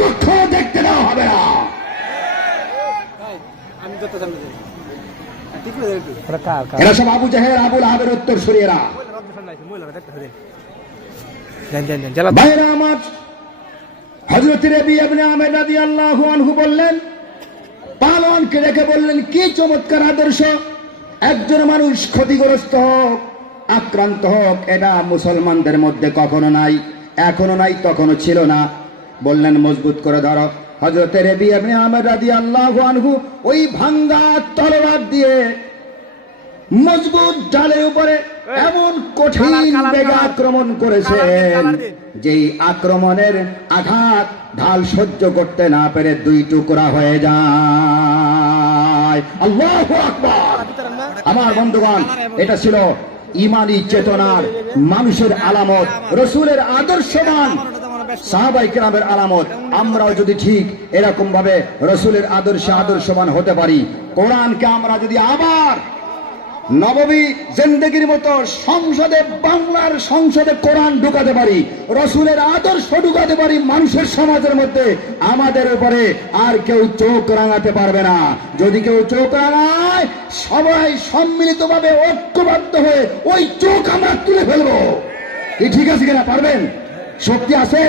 কখনো দেখতে দেওয়া হবে না। এরা সব আবু জাহেল আবুল আহাবের উত্তর সূরিয়েরা। ভাইরা আমার, হযরত রবি ইবনে আমির রাদিয়াল্লাহু আনহু বললেন, পালনকে রেখে বললেন, কি চমৎকার আদর্শ। একজন মানুষ ক্ষতিগ্রস্ত হোক, আক্রান্ত হোক, এটা মুসলমানদের মধ্যে কখনো নাই, এখনো নাই, তখনো ছিল না। বললেন মজবুত করে ধরো। হযরত রবি ইবনে আমির রাদিয়াল্লাহু আনহু ওই ভাঙ্গা তলোয়ার দিয়ে মজবুত ঢালের উপরে এমন কঠিন বেগে আক্রমণ করেছেন, যেই আক্রমণের আঘাত ঢাল সহ্য করতে না পেরে দুই টুকরা হয়ে যায়। আল্লাহু আকবার। আমার বন্ধুগণ, এটা ছিল ঈমানি চেতনার মানুষের আলামত, রাসূলের আদর্শবান সাহাবায়ে কেরামের আলামত। আমরাও যদি ঠিক এরকম ভাবে রাসূলের আদর্শে আদর্শবান হতে পারি, কোরআনকে আমরা যদি আবার নববী জিন্দেগির মতো সংসদে, বাংলার সংসদে কোরআন ঢুকাতে পারি, রাসূলের আদর্শ ঢুকাতে পারি মানুষের সমাজের মধ্যে, আমাদের উপরে আর কেউ চোখ রাঙাতে পারবে না। যদি কেউ চোখ রাঙায়, সবাই সম্মিলিতভাবে ঐক্যবদ্ধ হয়ে ওই চোখ আমরা তুলে ফেলবো। ঠিক আছে কিনা? পারবেন? শক্তি আছে?